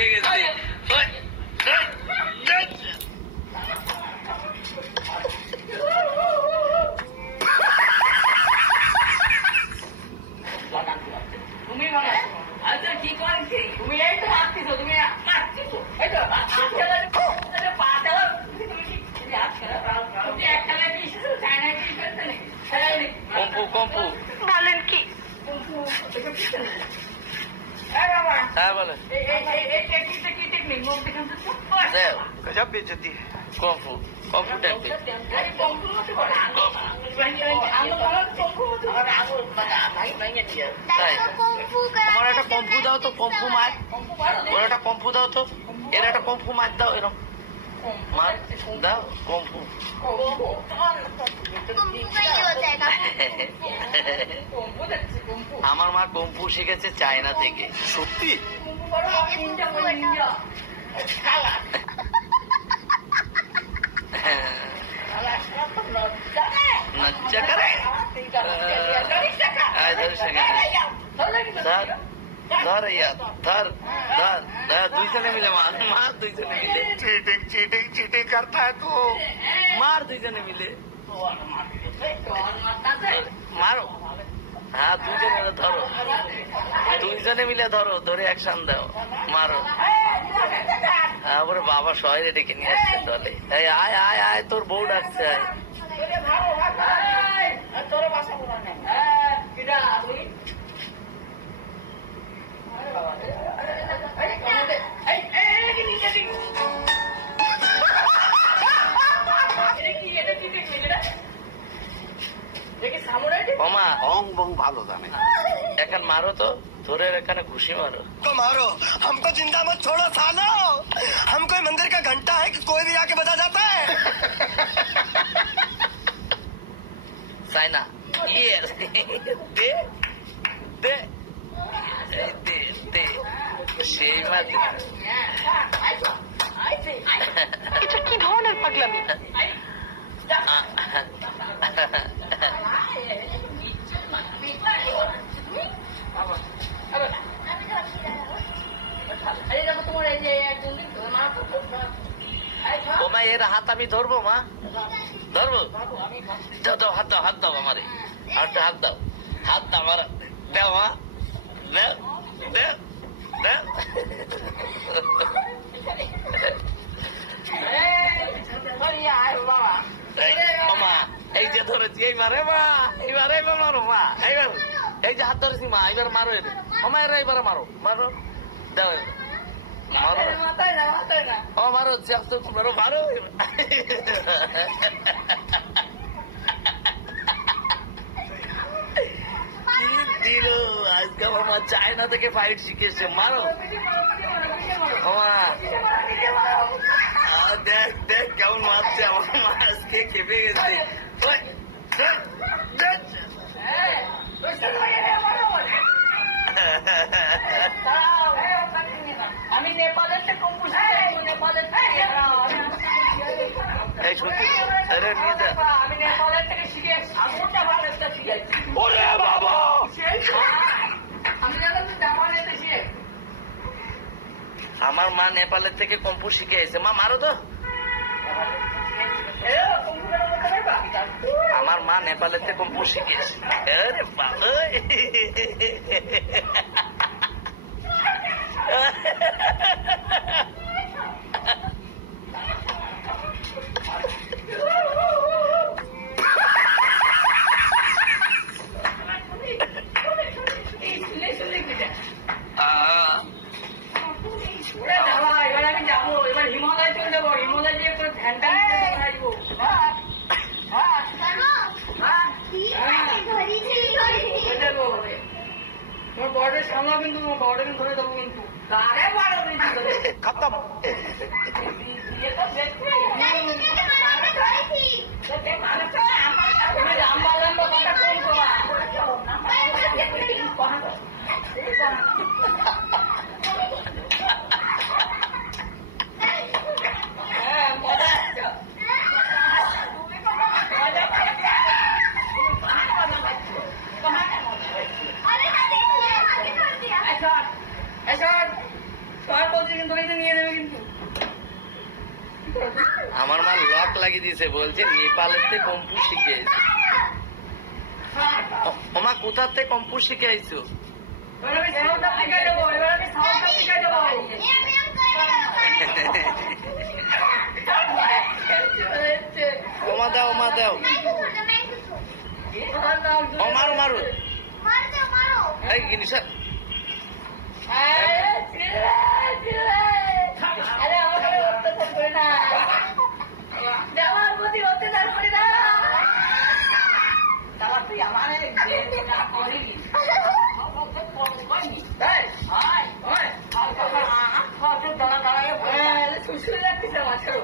খেপে গেছে। তুমি আচ্ছা কি করেছি তুমি এই তো আসছিস তুমি আসছিস এই তো পা চালা তুমি একটা লাগে এসেছো চায়না কি করতে নাকি কম্পু কম্পু বলেন কি হ্যাঁ বলে কি টেকনিক মুখ দেখান তো गजब बेइज्जती है। কম্পু কম্পু টেকনিক। তাই আমার একটা কম্পু দাও তো, কম্পু মার। ওর একটা কম্পু দাও তো, এর একটা কম্পু মার দাও, এরকম মার দাও কম্পু। আমার মা কম্পু শিখেছে চায়না থেকে। সত্যি লজ্জা করে ধর ধর ইয়া ধর ধর ধর দুইজনে মিলে মার মার দুইজনে মিলে चीटिंग चीटिंग चीटिंग करता है तू। মার দুইজনে মিলে মারো। হ্যাঁ দুইজনে মিলে ধরো, দুইজনে মিলে ধরো, ধরে অ্যাকশন দাও, মারো। হ্যাঁ ওরে বাবা শহরে ডেকে নিয়ে আসছে দলে। এই আয় আয় আয়, তোর বউ ডাকছে আয়। তোর বাসা বলা নেই ওমা ओंग बोंग भालो जाने। এখন মারো তো, ধরে এখানে ঘুষি মারো। को मारो, हमको जिंदा मत छोड़ो सालो। हम कोई मंदिर का घंटा है कि कोई भी आके बजा जाता है। চাইনা ইয়ে দে দে দে দে সেই মার। এটা কি ধরনের পাগলামি ও মা এর হাত আমি ধরবো, মা ধরবো। দাও দাও হাত দাও, হাত দাও আমারে, আরেকটা হাত দাও, হাত দাও আমার, দাও মা দাও দাও দাও। মা এই যে ধরেছি, এইবার মা এইবার এইবার মারো মা, এইবার এই যে হাত ধরেছি মা, এইবার মারো এর। মা এরা এবারে মারো, মারো দাও মারো, ও মারো মারো মারো। কি দিল আজকে আমার মা চায়না থেকে ফাইট শিখেছে, মারো। দেখ দেখ কেমন মারছে আমার মা, আজকে খেপে গেছে। আমি নেপালের থেকে নেপালের এই সত্যি আরে নিয়ে যা। আমি নেপালের থেকে শিখে আমনটা ভালো একটা শিখেছি। ओरे बाबा। আমি জানো তো জাপানেতে শিখে আমার মা নেপালের থেকে কম্পু শিখে এসে। মা মারো তো। আমার মা নেপালের থেকে কম্পু শিখে এসে। আরে বাবা এবার আমি যাবো, এবার হিমালয় চলে যাবো, হিমালয় গিয়ে করে ধ্যানটা আসবো। তোমার বর্ডার সামলাও, কিন্তু তোমার বর্ডার ধরে দেবো কিন্তু। কারে মারো खत्म। লম্বা লম্বা কথা কোন করা সবার বলছি কিন্তু ওই যে নিয়ে নেবে কিন্তু আমার মা লক লাগিয়ে দিয়েছে, বলছে নেপালেতে কম্পু শিখে আইছো। ওমা কোথার থেকে কম্পু শিখে আইছো? এবার আমি সাউন্ডটা শিখাই দেবো, এবার আমি সাউন্ডটা শিখাই দেবো। ওমা দাও, ওমা দাও। ও মারো মারো, এই জিনিস আরে আমাকে অত্যাচার করে না, দেওয়ার প্রতি অত্যাচার করে না। তাহলে তুই আমার সুশুরি লাগতেছে আমার ছেড়ো।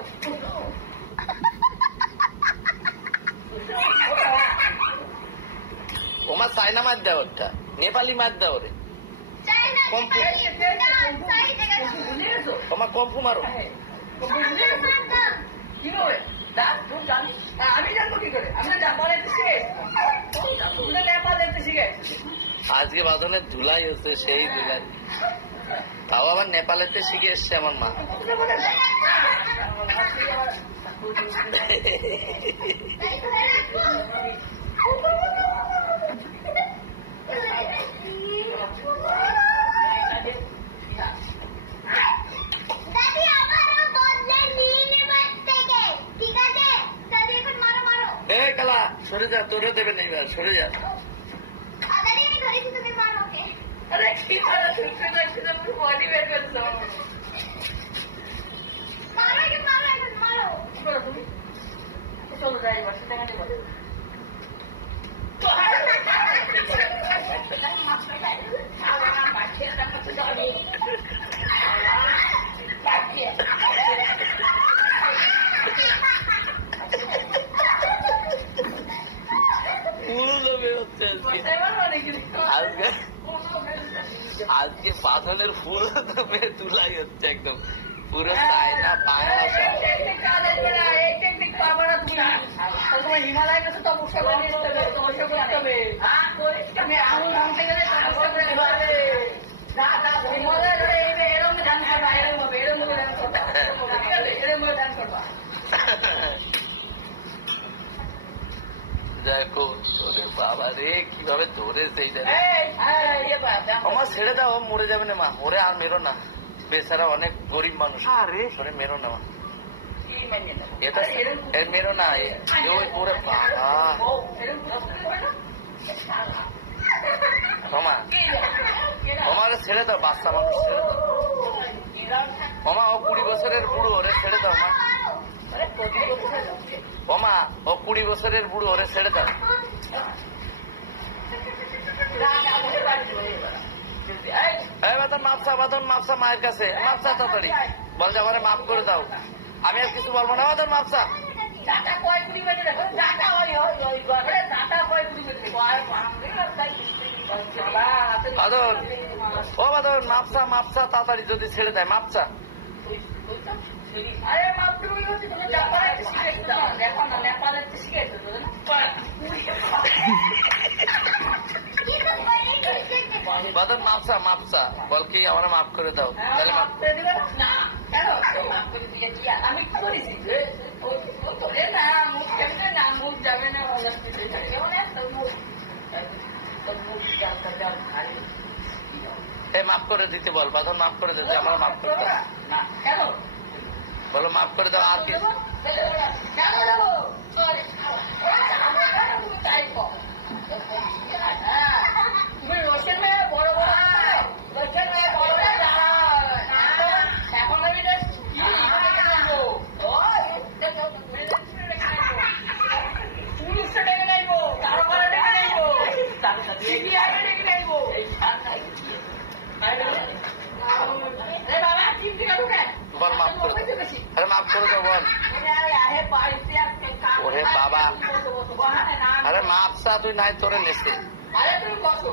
ওমা চাইনা মার দাও, ওটা নেপালি মার দাও রে। কম্পু, ওমা কম্পু মারো। কি হবে? আমি জানবো কি করে? আমি জাপান একটু শিখে নেপাল একটু শিখে। আজকে বাঁধনের ধুলাই হচ্ছে, সেই ধুলাই। তাও আবার নেপালেতে শিখে এসছে আমার মা। এ কালা সরে যা, তোরে দেবে না এবার, সরে যা। আরে কি মারা শুনতে লাগছে, বডি বের করছো। তুমি চলো যাই বাসা দেখা নেবো। আজকে আজকে পাথনের ফুল তুলাই হচ্ছে একদম পুরো চায়না পায়া তোমার হিমালয় গেছে তপস্যা করে নিতে হবে, তপস্যা করতে হবে। তুমি আঙুল ভাঙতে গেলে তপস্যা করে নিতে হবে। হিমালয় ধরে এরম ধ্যান করবা, এরম হবে, এরম ভাবে ধ্যান করবা, ঠিক আছে? এরম ভাবে ধ্যান করবা। দেখো ওরে বাবা রে কিভাবে ধরেছে এইটা। দেখো আমার ছেড়ে দাও, ও মরে যাবে না মা, ওরে আর মেরো না, বেচারা অনেক গরিব মানুষ। ওরে মেরো না মা, এটা মেরো না। ওই ওরে বাবা মামা, আমার ছেড়ে দাও, বাচ্চা মানুষ ছেড়ে দাও মামা। ও 20 বছরের বুড়ো, ওরে ছেড়ে দাও মা। ওমা ও 20 বছরের বুড়ো, ওরে ছেড়ে দাও। বাদন মাপসা, বাদন মাপসা মায়ের কাছে, মাপসা তাড়াতাড়ি বল যে আমারে মাফ করে দাও, আমি আর কিছু বলবো না। বাদন মাপসা, বাদন ও বাদন মাপসা, মাপসা তাড়াতাড়ি, যদি ছেড়ে দেয় মাপসা। আরে মাপটুকুই হচ্ছে, তুমি জাপানে শিখেছো, দেখো না নেপালে শিখেছো তো না। বাদন মাপসা, মাপসা বল কি আমার মাফ করে দাও, তাহলে মাফ করে দিবে না। কেন মাফ করে দিয়ে কি আমি কি করেছি? তোরে না মুখ কেমনে না, মুখ যাবে না, কেমন একটা মুখ, তোর মুখ যাও খাই। এ মাফ করে দিতে বল, বাদন মাফ করে দিতে, আমার মাফ করে দাও না। কেন বলো মাফ করে দাও। আর কি কেন দেবো? তুমি তাই কর, তুমি রোশন মেয়ে বড় বড়, রোশন মেয়ে বড় বড় দাঁড়াও। এখন আমি পুলিশটা ডেকে নেবো, কারো ঘরে ডেকে নেবো, সিবিআই ডেকে নেবো। বাবা চিন্তা ঢুকে বল মাফ করে দাও, আরে মাফ করে দাও বল। ওরে বাবা, আরে মাপসা তুই নাই, তোরে নেছে। আরে তুমি কত